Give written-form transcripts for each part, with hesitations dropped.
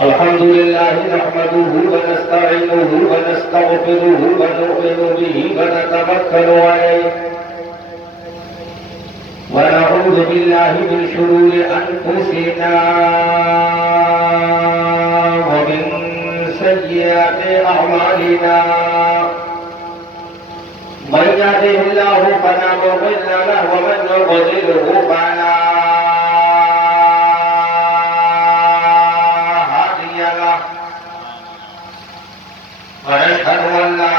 الحمد لله نحمده ونستعينه ونستغفره ونؤمن به ونتوكل عليه ونعوذ بالله من شرور أنفسنا ومن سيئات أعمالنا من يهده الله فلا مضل له ومن يضلله فلا هادي له ونشهد أن لا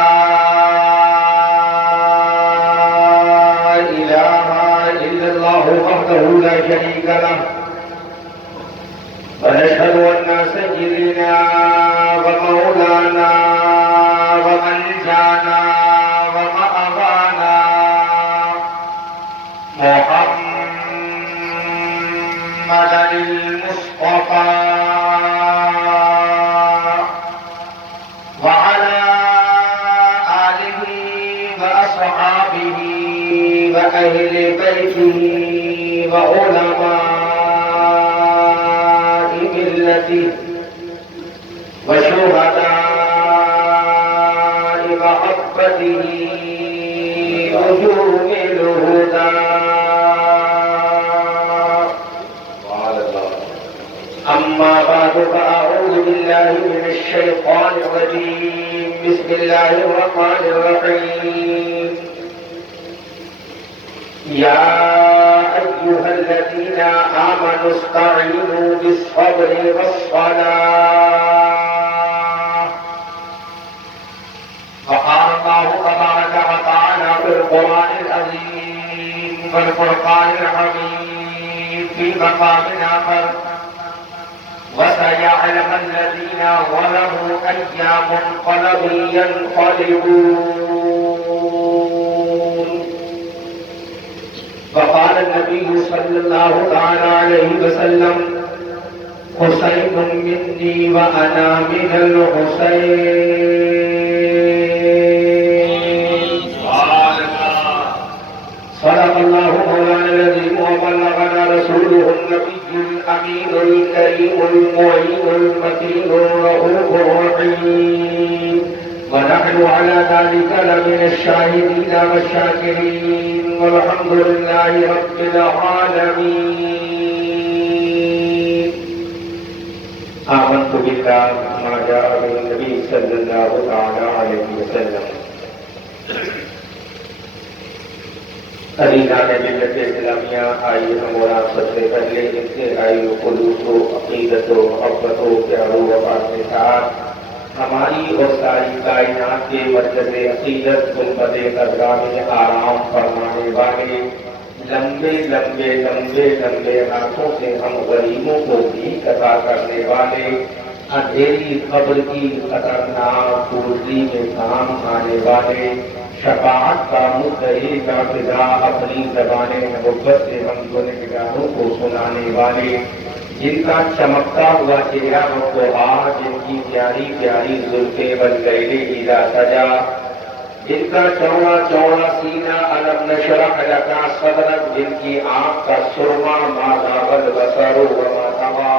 إله إلا الله وحده لا شريك له ونشهد أن سيدنا ومولانا وملجانا ومأوانا محمدا المصطفى وعلى آله وأصحابه وأهل بيته وعلماء ملته وشهداء محبته نجوم الهدى أما بعد فأعوذ بالله من الشيطان الرجيم بسم الله الرحمن الرحيم يا أيها الذين آمنوا استعينوا بالصبر والصلاة فقال الله تبارك وتعالى في القرآن العظيم والفرقان الحميد في مقام آخر وسيعلم الذين ظلموا أي منقلب ينقلبون وقال النبي صلى الله تعالى عليه وسلم حسين مني وأنا من الحسين صدق الله مولانا العظيم وبلغنا رسوله النبي الأمين الكريم المعين المتين الرؤوف الرحيم ونحن على ذلك لمن الشاهدين والشاكرين والحمد لله رب العالمين. آمنت بالله ما جاء به النبي صلى الله تعالى عليه وسلم. عزیزان ملت اسلامیہ، آئیے ہم اور آپ سب سے پہلے انتہائی خلوص و عقیدت و محبت و پیار و وفا کے ساتھ ہماری اور ساری کائنات کے مرکز عقیدت گنبد خضرا میں آرام فرمانے والے لمبے لمبے لمبے لمبے ہاتھوں سے ہم غریبوں کو بھی عطا کرنے والے اندھیری قبر کی خطرناک کوٹری میں کام آنے والے شفاعت کا مدعی کا فضا اپنی زبان نبوت سے ہم گنہگاروں کو سنانے والے جن کا چمکتا ہوا چہرہ وقوعا، جن کی پیاری پیاری زلفیں واللیل اذا سجا، جن کا چوڑا چوڑا سینہ الم نشرح لک صدرک، جن کی آنکھ کا سرما ما ذاب البصر وما طغى،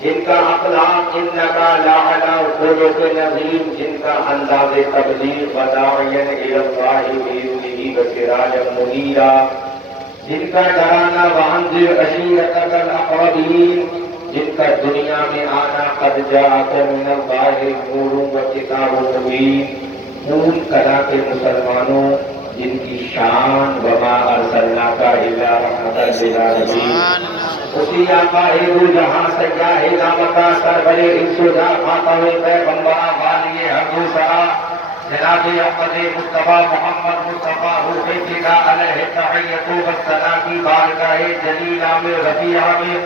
جن کا اخلاق انکا لعلی خلق نظیم، جن کا انداز تبلیغ وداعیا الی اللہ باذنہ وسراجا منیرا، جن کا ڈرانا وانذر عشیرتک الاقربین، جن کا دنیا میں آنا قد جاءک من اللہ نور وکتاب مبین، خون کلا کے مسلمانوں جن کی شان وما ارسلناک الا رحمۃ للعالمین، اسی آقا دو جہاں سیاہ نامتا سرور انس و جاں خاتم پیغمبر والی حق و سرا جناب احمد مصطفیٰ محمد مصطفیٰ روح فدا علیہ تحیت و ثنا کی بارگاہ جلیلہ میں رفیعہ میں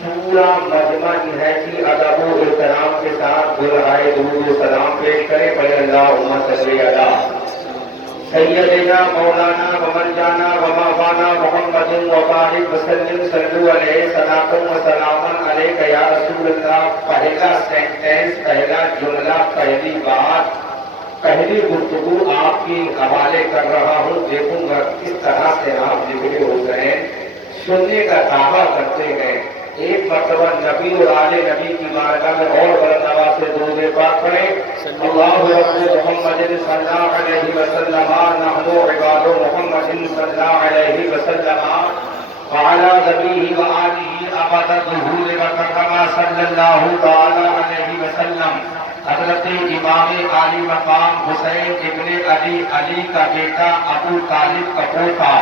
پورا مجمع نہایتی ادب و احترام کے ساتھ برہائے درود و سلام پیش کرے پڑے اللہم صلی علی سیدنا مولانا ومنجانا ومولانا محمد وبارک وسلم صلو علیہ صلاۃ و سلام علیک یا رسول اللہ. پہلا سینٹینس، پہلا جملہ، پہلی بات، پہلی گفتگو آپ کے حوالے کر رہا ہوں. دیکھوں گا کس طرح سے آپ ذکر ہو گئے. سننے کا دعویٰ کرتے ہیں۔ ایک مرتبہ نبی اور آل نبی کی بارگاہ میں اور مرتبہ سے درود پاک پڑھیں۔ اللہ رب محمد صلی اللہ علیہ وسلم نحن عباد محمد صلی اللہ علیہ وسلم وعلى نبیہ وآلہ ابد الظہور وکرم صلی اللہ تعالی علیہ وسلم۔ حضرت امام عالی مقام حسین ابن علی کا بیٹا ابو طالب کا پوتا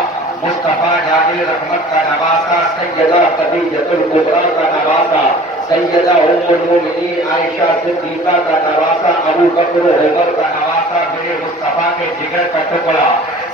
مصطفیٰ جان رحمت کا نواسا سیدہ خدیجۃ الکبریٰ کا نواسا سیدہ ام المومنین عائشہ صدیقہ کا نواسا ابو بکر عمر کا نواسا میرے مصطفیٰ کے جگر کا ٹکڑا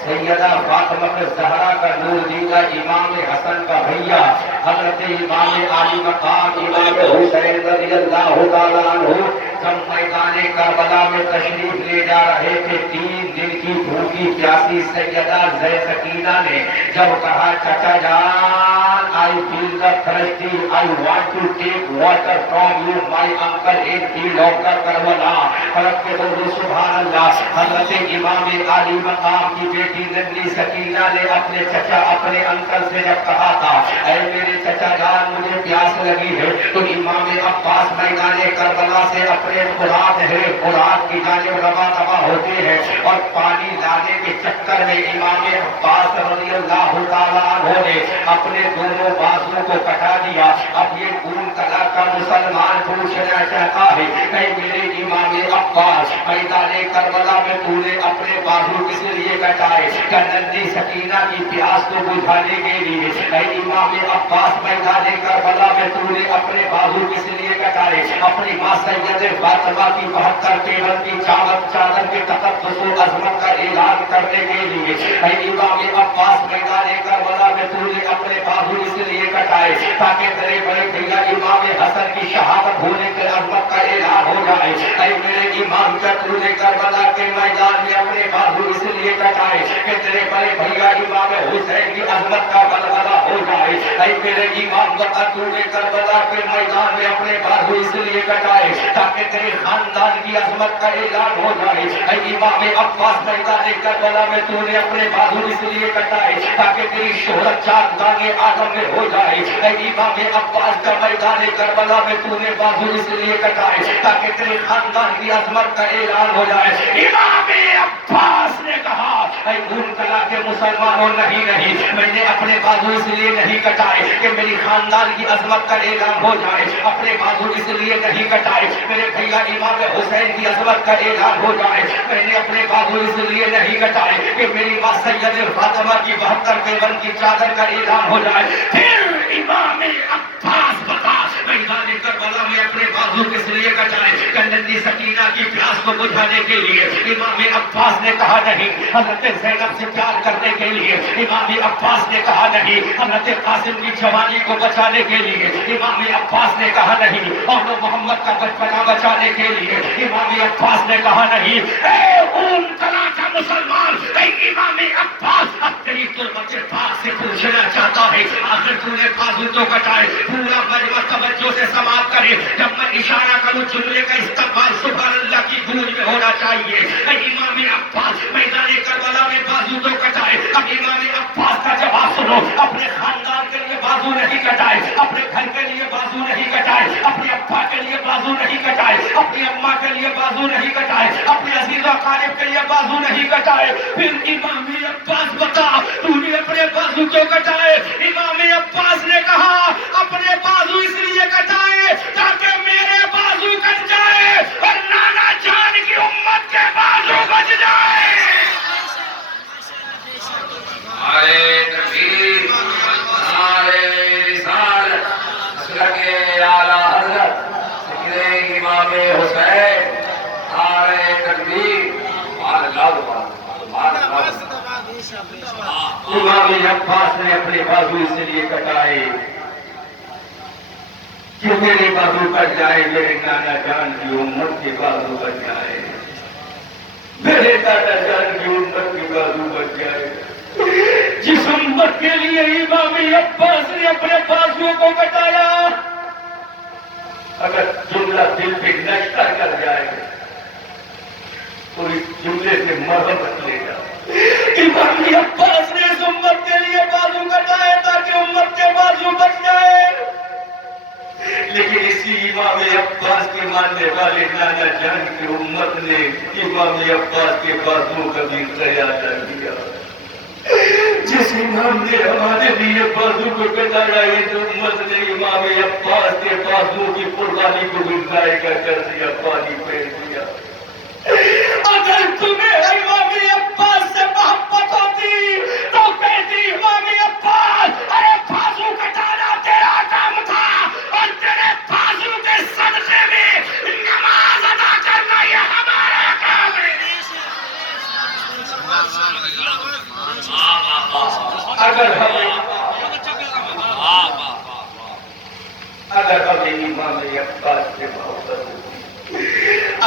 سیدہ فاطمہ الزہرا کا نور دیدہ امام حسن کا بھیا حضرت امام عالی مقام امام حسین رضی اللہ تعالیٰ عنہ جب میدان کربلا میں تشریف لے جا رہے تھے 3 دن کی بھوکی پیاسی سیدہ سکینہ نے جب کہا چچا جان I feel the thirsty I want to take water from you my uncle in field of the Karbala فرق کے بولو سبحان اللہ۔ حضرت امام عالی مقام کی بیٹی ننھی سکینہ نے اپنے چچا اپنے انکل سے جب کہا تھا اے میرے چچا جان مجھے پیاس لگی ہے تو امام عباس میدان کربلا سے اپنے فرات کی جانب رواں ہوتے ہیں اور پانی لانے کے چکر میں امام عباس رضی اللہ تعالیٰ عنہ نے اپنے دونوں بازو کو کٹا دیا۔ اب یہ خون کلا کا مسلمان پوچھنا چاہتا ہے اے میرے امام عباس میدان کربلا میں تو نے اپنے بازو کس لیے کٹائے؟ کیا ننھی سکینہ کی پیاس کو بجھانے کے لیے؟ اے امام عباس میدان کربلا میں تو نے اپنے بازو کس لیے کٹائے؟ اپنی ماں سید فاطمہ کی 72 پیور کی چادر کے تقدس و عظمت کا اعلان کرنے کے لیے اے امام عباس میدان کربلا میں تو نے اپنے بازو اس لیے کٹائے تاکہ تیرے بڑے بھیا امام حسن کی شہادت ہونے کے عظمت کا اعلان ہو جائے۔ اے میرے امام کیا تو نے کربلا کے میدان میں اپنے بازو اس لیے کٹائے کہ تیرے بڑے بھیا امام حسین کی عظمت کا بلبلہ ہو جائے؟ اے میرے امام بتا تو نے کربلا کے میدان میں اپنے بازو اس لیے کٹائے تاکہ تیرے خاندان کی عظمت کا اعلان ہو جائے۔ اے امام عباس میدان کربلا میں تو نے اپنے بازو اس لیے کٹائے تاکہ تیری شہرت چاندان عالم میں ہو جائے۔ اے امام عباس کا میدان کربلا میں تو نے بازو اس لیے کٹائے تاکہ تیرے خاندان کی عظمت کا اعلان ہو جائے۔ امام عباس نے کہا اے خون کلا کے مسلمانوں نہیں میں نے اپنے بازو اس لیے نہیں کٹائے کہ میری خاندان کی عظمت کا اعلان ہو جائے، اپنے بازو اس لیے نہیں کٹائے میرے بھیا امام حسین کی عظمت کا اعلان ہو جائے، میں نے اپنے بازو اس لیے نہیں کٹائے کہ میری ماں سید فاطمہ کی 72 پیون کی چادر کا اعلان ہو جائے۔ پھر امام عباس بتا میدان کربلا میں اپنے بازو کس لیے کٹائے؟ ننھی سکینہ کی پیاس کو بجھانے کے لیے۔ امام عباس نے کہا نہیں، حضرت زینب سے پیار کرنے کے لیے۔ امام عباس نے کہا نہیں، حضرت قاسم کی جوانی کو بچانے کے لیے۔ امام عباس نے کہا نہیں، اور محمد کا بچپنا بچانے کے لیے۔ امام عباس نے کہا نہیں، اے خون کلا کا مسلمان، اے امام عباس اب تیری تربت پاک سے پوچھنا چاہتا ہے آخر تو نے بازو تو کٹائے؟ پورا مجمع توجہ سے سماعت کرے، جب میں اشارہ کروں جملے کا استقبال سبحان اللہ کی گونج میں ہونا چاہیے۔ اے امام عباس میدان کربلا میں بازو تو کٹائے، اب امام عباس کا جواب سنو، اپنے خاندان کے لیے بازو نہیں کٹائے، اپنے گھر کے لیے بازو نہیں کٹائے، اپنے ابا کے لیے بازو نہیں کٹائے، اپنی اماں کے لیے بازو نہیں کٹائے، اپنے عزیز و اقارب کے لیے بازو نہیں کٹائے۔ پھر امام عباس بتا تو نے اپنے بازو کیوں کٹائے؟ امام عباس نے کہا اپنے بازو اس لیے کٹائے تاکہ میرے بازو کٹ جائے اور نانا جان کی امت کے بازو بچ جائے۔ نعرے تکبیر، نعرے رسالت، مسلک اعلیٰ حضرت ذکر امام حسین، نعرے تکبیر، امام عباس نے اپنے بازو اس لیے کٹائے کہ میرے بازو کٹ جائے، میرے نانا جان کی امت کے بازو بچ جائے، میرے دادا جان کی امت کے بازو بچ جائے۔ جس امت کے لیے امام عباس نے اپنے بازو کو کٹایا، اگر جملہ دل پہ نشتہ کر جائے تو اس جملے سے مرحمت لے جاؤ۔ امام عباس نے اس امت کے لیے بازو کٹائے تاکہ امت کے کیوں بن جائے؟ لیکن اسی امام عباس کے ماننے والے نانا جان کی امت نے امام عباس کے بازو کا بھی خیال نہ کیا. جس امام نے ہمارے لیے بازو کو کٹایا اس امت نے امام عباس کے بازو کی قربانی کو بھی ضائع کر دیا, پانی پھیر دیا. اگر تمہیں امام عباس سے محبت ہوتی تو کہتی امام عباس, ارے بازو کٹانا تیرا کام تھا اور تیرے بازو کے صدقے میں نماز ادا کرنا یہ ہمارا کام ہے. اگر ہمیں امام عباس سے محبت ہوتی,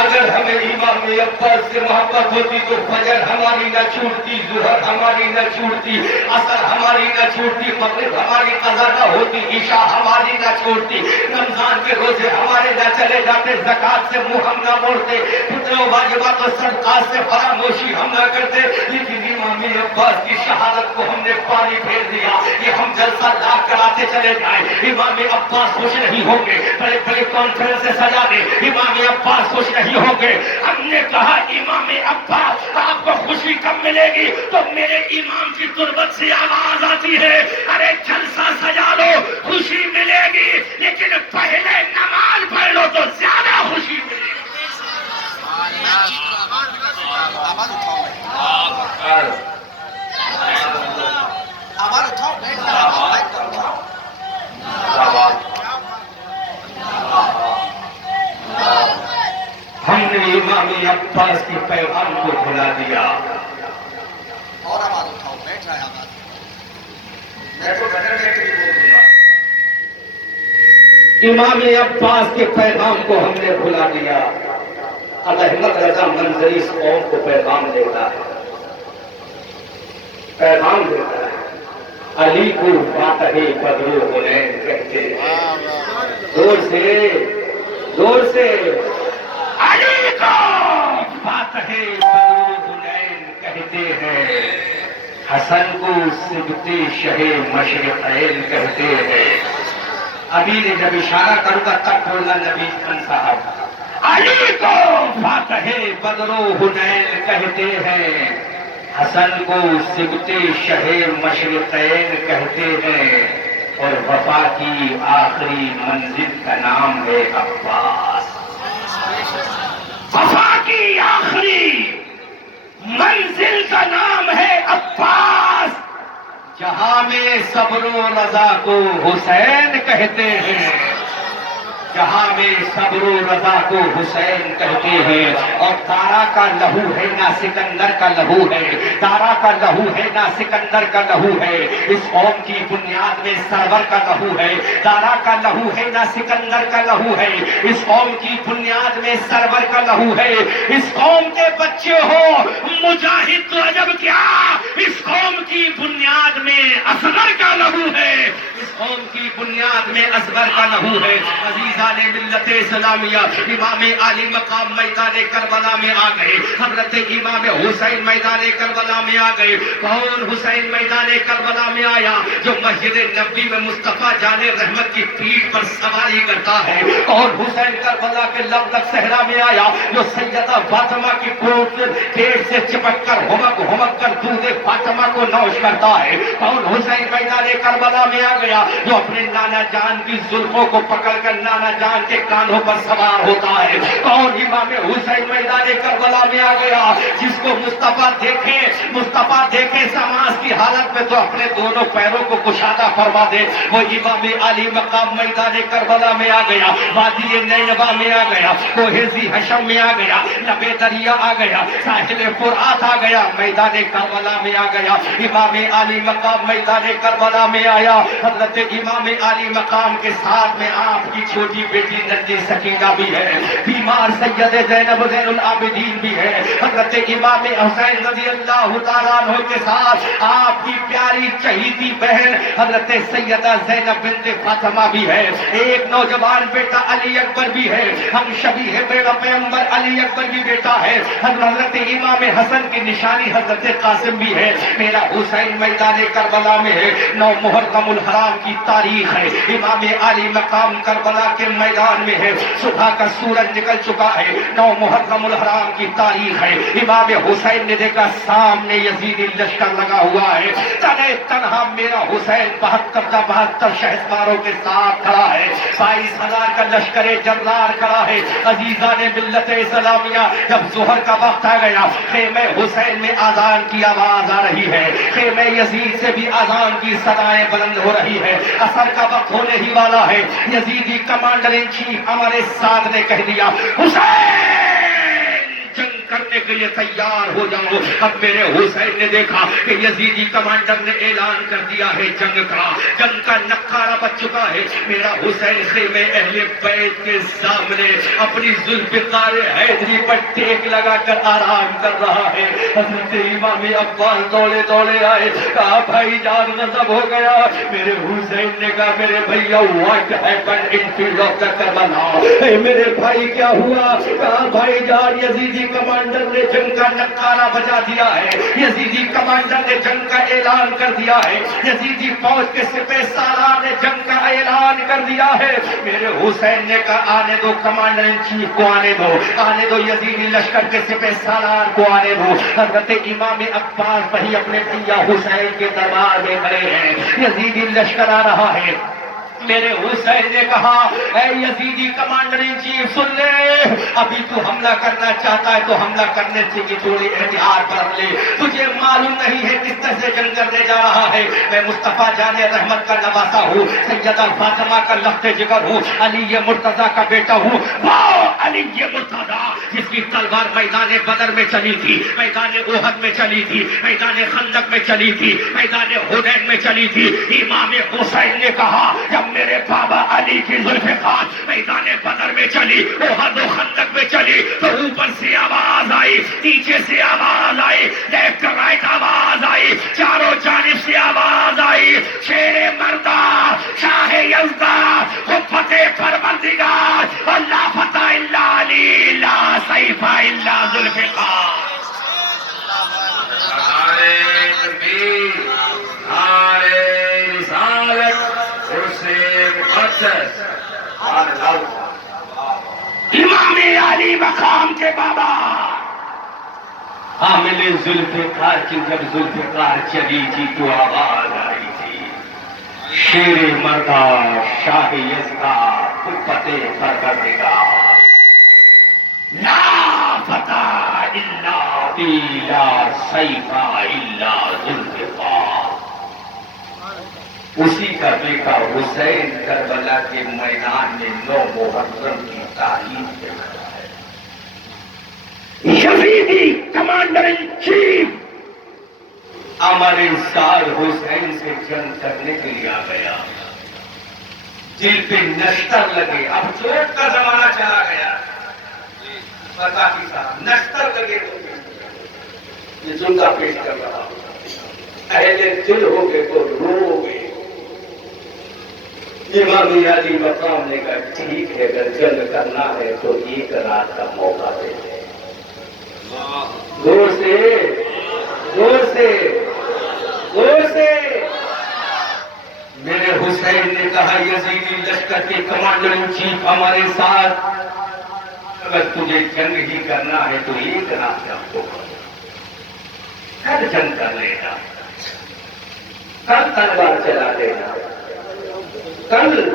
اگر ہمیں امام عباس سے محبت ہوتی تو فجر ہماری نہ چھوٹتی, ظہر ہماری نہ چھوٹتی, عصر ہماری نہ چھوٹتی, مغرب ہماری قضا نہ ہوتی, عشاء ہماری نہ چھوٹتی, رمضان کے روزے ہمارے نہ چلے جاتے, زکوٰۃ سے منہ ہم نہ موڑتے, فطر و واجبات و صدقات سے فراموشی ہم نہ کرتے. لیکن امام عباس کی شہادت کو ہم نے پانی پھیر دیا. یہ ہم جلسہ لا کراتے چلے جائیں, امام عباس خوش نہیں ہوں گے, بڑے بڑے کانفرنس سے سجا دیں, امام عباس خوش نہیں ہوں گے. ہم نے کہا امام عباس آپ کو خوشی کب ملے گی؟ تو میرے امام کی تربت سے آواز آتی ہے, ارے جلسہ سجا لو خوشی ملے گی, لیکن پہلے نماز پڑھ لو تو زیادہ خوشی ملے گی. ہم نے امام عباس کے پیغام کو بھلا دیا. اور آواز اٹھاؤ, بیٹھ رہا ہے آواز. میں تو گھر میں بھی بول دوں گا. امام عباس کے پیغام کو ہم نے بھلا دیا. اب احمد رضا منظری اس قوم کو پیغام دیتا ہے, پیغام دیتا ہے. علی کو فاتح بدر حنین کہتے ہیں. زور سے علی کو فاتح بدر حنین کہتے ہیں. حسن کو سبط شہ مشرقین کہتے ہیں. ابھی نے جب اشارہ کروں گا تب بولنا نبی خان صاحب. علی کو فاتح بدر حنین کہتے ہیں, حسن کو سبط شہ مشرقین کہتے ہیں, اور وفا کی آخری منزل کا نام ہے عباس. وفا کی آخری منزل کا نام ہے عباس. جہاں میں صبر و رضا کو حسین کہتے ہیں, جہاں میں صبر و رضا کو حسین کہتے ہیں. اور دارا کا لہو ہے نہ سکندر کا لہو ہے, دارا کا لہو ہے نہ سکندر کا لہو ہے. اس قوم کی بنیاد میں سرور کا لہو ہے, دارا کا لہو ہے نہ سکندر کا لہو ہے. اس قوم کی بنیاد میں سرور کا لہو ہے. اس قوم کے بچے ہو مجاہد تو عجب کیا, اس قوم کی بنیاد میں اصغر کا لہو ہے, اس قوم کی بنیاد میں اصغر کا لہو ہے. عزیزان ملت اسلامیہ, امام علی مقام میدان کربلا میں آ گئے, حضرت امام حسین میدان کربلا میں آ گئے. کون حسین میدان کربلا میں آیا؟ جو مسجد نبوی میں مصطفیٰ جان رحمت کی پیٹھ پر سواری کرتا ہے. اور حسین کربلا کے لب تک صحرا میں آیا, جو سیدہ فاطمہ کی پیٹ سے چپک کر ہمک کر دودھ فاطمہ کو نوش کرتا ہے. کون حسین میدان کربلا میں آ گیا, جو اپنے نانا جان کی زلفوں کو پکڑ کر نانا جان کے کانوں پر سوار ہوتا ہے. کون امام حسین میدان کربلا میں آ گیا, جس کو مصطفیٰ دیکھے سماس کی حالت میں تو اپنے دونوں پیروں کو کشادہ فرما دے. وہ امام علی مقام میدان کربلا میں آ گیا, وادی نینوا میں آ گیا, کوہ ذی حشم میں آ گیا, لبے دریا آ گیا, ساحل فرات آ گیا, میدان کربلا میں آ گیا. امام علی مقام میدان کربلا میں آیا. حضرت امام علی مقام کے ساتھ میں آپ کی چھوٹی کی بیٹی ننھی سکینہ بھی ہے، بیمار سید زینب زین العابدین بھی ہے، حضرت امام حسین رضی اللہ تعالیٰ عنہ کے ساتھ آپ کی پیاری چہیتی بہن حضرت سیدہ زینب بنت فاطمہ بھی ہے، ایک نوجوان بیٹا علی اکبر بھی ہے، ہم شبیہ بیگم پیغمبر علی اکبر بھی بیٹا ہے، حضرت امام حسن کی نشانی حضرت قاسم بھی ہے، میرا حسین میدان کربلا میں ہے، 9 محرم الحرام کی تاریخ ہے، امام علی مقام کربلا کے میدان میں ہے، صبح کا سورج نکل چکا ہے، 9 محرم الحرام کی تاریخ ہے، امام حسین نے دیکھا سامنے یزیدی لشکر لگا ہوا ہے، تنے تنہا میرا حسین 72 شہسواروں کے ساتھ کھڑا ہے، 22,000 کا لشکر جرار کھڑا ہے، عزیزان ملت اسلامیہ، جب ظہر کا وقت آ گیا، خیمہ حسین میں آذان کی آواز آ رہی ہے، خیمہ یزید سے بھی آذان کی صدائیں بلند ہو رہی ہے، عصر کا وقت ہونے ہی والا ہے، یزیدی کمانڈر ان چیف ہمارے ساتھ نے کہہ دیا حسین جنگ کرنے کے لیے تیار ہو جاؤ۔ اب میرے حسین نے دیکھا کہ یزیدی کمانڈر نے اعلان کر دیا ہے جنگ کا نقارہ بچ چکا ہے، میرا حسین خیمہ اہل بیت کے سامنے اپنی ذوالفقار حیدری پر ٹیک لگا کر آرام کر رہا ہے، حضرت امام عباس دوڑے دوڑے آئے، کہا بھائی جان غضب ہو گیا، میرے حسین نے کہا میرے بھیا what happen in field of Karbala, اے میرے بھائی کیا ہوا؟ کہا بھائی جان یزیدی کمانڈر نے جنگ کا نقارہ بجا دیا ہے، یزیدی کمانڈر نے جنگ کا اعلان کر دیا ہے، یزیدی فوج کے سپہ سالار نے جنگ کا اعلان کر دیا ہے، میرے حسین نے کہا آنے دو کمانڈر ان چیف کو، آنے دو یزیدی لشکر کے سپہ سالار کو آنے دو۔ حضرت امام عباس وہی اپنے بھیا حسین کے دربار میں کھڑے ہیں، یزیدی لشکر آ رہا ہے، میرے حسین نے کہا اے یزیدی کمانڈر ان چیف سن لے، ابھی تو حملہ کرنا چاہتا ہے تو حملہ کرنے سے کی تھوڑی احتیاط برت لے، تجھے معلوم نہیں ہے کس طرح سے جنگ کرنے جا رہا ہے، میں مصطفیٰ جان رحمت کا نواسا ہوں، سیدہ فاطمہ کا لخت جگر ہوں، علی مرتضیٰ کا بیٹا ہوں، وہ علی مرتضیٰ جس کی تلوار میدان بدر میں چلی تھی، میدان احد میں چلی تھی، میدان خندق میں چلی تھی، میدان حنین میں چلی تھی، امام حسین نے کہا جب میرے بابا علی کی ذوالفقار میدان بدر میں چلی، احد و خندق میں چلی، تو اوپر سے آواز آئی، نیچے سے آواز آئی، لیفٹ رائٹ آواز آئی، چاروں جانب سے آواز آئی، شیر مردہ شاہ یزدہ خود فتح پروردگار اور لا فتح الا علی لا سیف الا ذوالفقار۔ نعرہ تکبیر، نعرہ رسالت، امام علی مقام کے بابا حامل ذوالفقار کی جب ذوالفقار چلی تھی تو آواز آئی تھی، شیر مردہ شاہ یزدہ فتح پروردگار لا فتح الا سیف الا ذوالفقار۔ اسی کا بیٹا حسین کربلا کے میدان میں 9 محرم کی تاریخ میں کھڑا ہے، یزیدی کمانڈر ان چیف امر انصار حسین سے جنگ کرنے کے لیے آ گیا، دل پہ نشتر لگے، اب چوٹ کا زمانہ چلا گیا، پتا کی صاحب نشتر لگے تو یہ جملہ پیش کر رہا ہوں، اہل دل ہو گئے تو رو گئے، امام علی مقام نے کہا ٹھیک ہے اگر جنگ کرنا ہے تو ایک رات کا موقع دے دیں، زور سے زور سے زور سے۔ میرے حسین نے کہا یزیدی لشکر کے کمانڈر ان چیف ہمارے ساتھ، اگر تجھے جنگ ہی کرنا ہے تو ایک رات کا موقع دے، کل جنگ کر لینا، کل تلوار چلا لینا، کل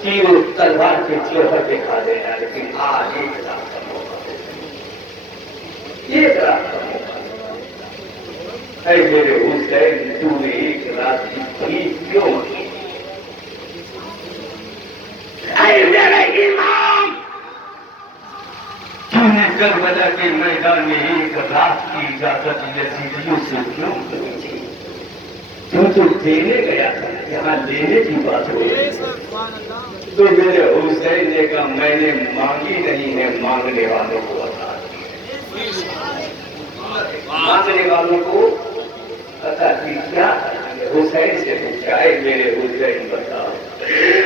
تیر تلوار کے جوہر دکھا دینا، لیکن آج ایک رات کا موقع دے دیں، ایک رات کا موقع دے۔ اے میرے حسین تو نے ایک رات کی بھیک کیوں کی؟ اے میرے امام تو نے کربلا کے میدان میں ایک رات کی اجازت یزیدیوں سے کیوں کی؟ تو دینے گیا تھا، یہاں لینے کی بات ہو رہی ہے، تو میرے حسین نے کہا میں نے مانگی نہیں ہے، مانگنے والوں کو عطا کی ہے۔ مانگنے والوں کو عطا کی کیا ہے؟ حسین سے پوچھا ہے، میرے حسین بتاؤ۔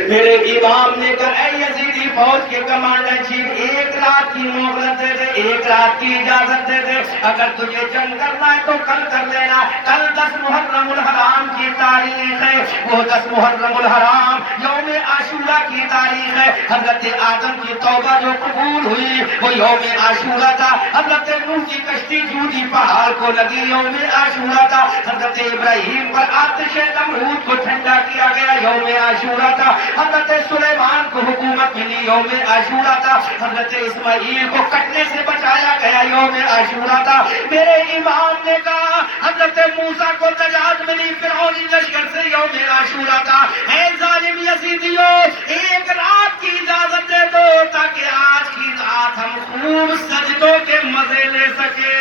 میرے امام نے کہا اے یزیدی فوج کے کمانڈر چیف، ایک رات کی مہلت دے دے، ایک رات کی اجازت دے دے، اگر تجھے جنگ کرنا ہے تو کل کر لینا۔ کل 10 محرم الحرام کی تاریخ ہے، وہ 10 محرم الحرام یوم عاشورہ کی تاریخ ہے۔ حضرت آدم کی توبہ جو قبول ہوئی وہ یوم عاشورہ تھا۔ حضرت نوح کی کشتی جودی پہاڑ کو لگی یوم عاشورہ تھا۔ حضرت ابراہیم پر آتش نمرود کو ٹھنڈا کیا گیا یوم عاشورہ تھا۔ حضرت سلیمان کو حکومت ملی یوم عاشورہ تھا۔ حضرت اسماعیل کو کٹنے سے بچایا گیا یوم عاشورہ تھا۔ میرے امام نے کہا حضرت موسیٰ کو نجات ملی فرعونی لشکر سے یوم عاشورہ تھا۔ اے ظالم یزیدیو، ایک رات کی اجازت دے دو تاکہ آج کی رات ہم خوب سجدوں کے مزے لے سکیں۔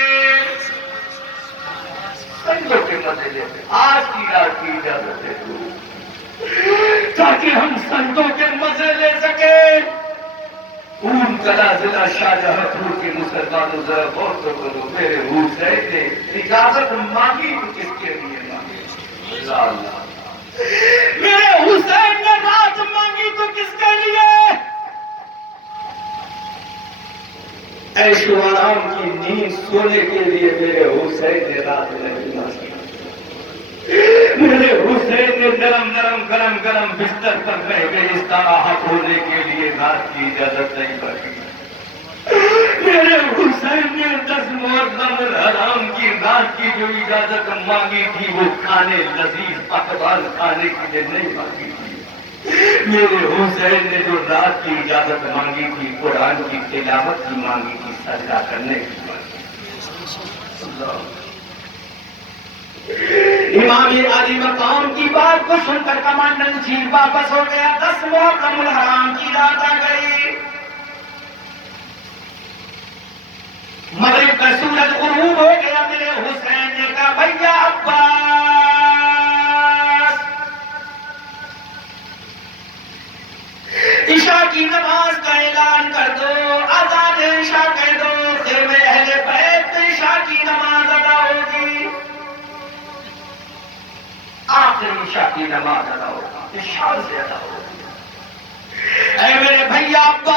سجدوں کے مزے لے سکیں، آج کی رات کی اجازت دے دو تاکہ ہم سجدوں کے مزے لے سکیں۔ اون کلا ضلع شاہجہاں پور کے مسلمانوں ذرا غور تو کرو، میرے حسین نے اجازت مانگی تو کس کے لیے مانگی؟ اللہ اللہ۔ میرے حسین نے رات مانگی تو کس کے لیے؟ عیش و آرام کی نیند سونے کے لیے میرے حسین نے رات نہیں مانگی۔ میرے حسین نے نرم نرم گرم گرم بستر پر رہ گئے استراحت ہونے کے لیے رات کی اجازت نہیں مانگی۔ میرے حسین نے 10 محرم الحرام کی رات کی جو اجازت مانگی تھی وہ کھانے لذیذ پکوان کھانے کے لیے نہیں مانگی تھی۔ میرے حسین نے جو رات کی اجازت مانگی تھی قرآن کی تلاوت کی مانگی تھی، سجدہ کرنے کی مانگی تھی۔ امام علی مقام کی بات کو سن کر کمانڈر ان چیف واپس ہو گیا۔ 10 محرم الحرام کی رات آ گئی، مغرب کا سورج غروب ہو گیا۔ میرے حسین نے کہا بھیا عباس، عشاء کی نماز کا اعلان کر دو، اذان عشاء کہہ دو، خیمے اہل بیت عشاء کی نماز ادا ہوگی۔ آخری عشاء کی نماز ادا ہوگی، عشاء سے ادا ہوگی۔ اے میرے بھیا عباس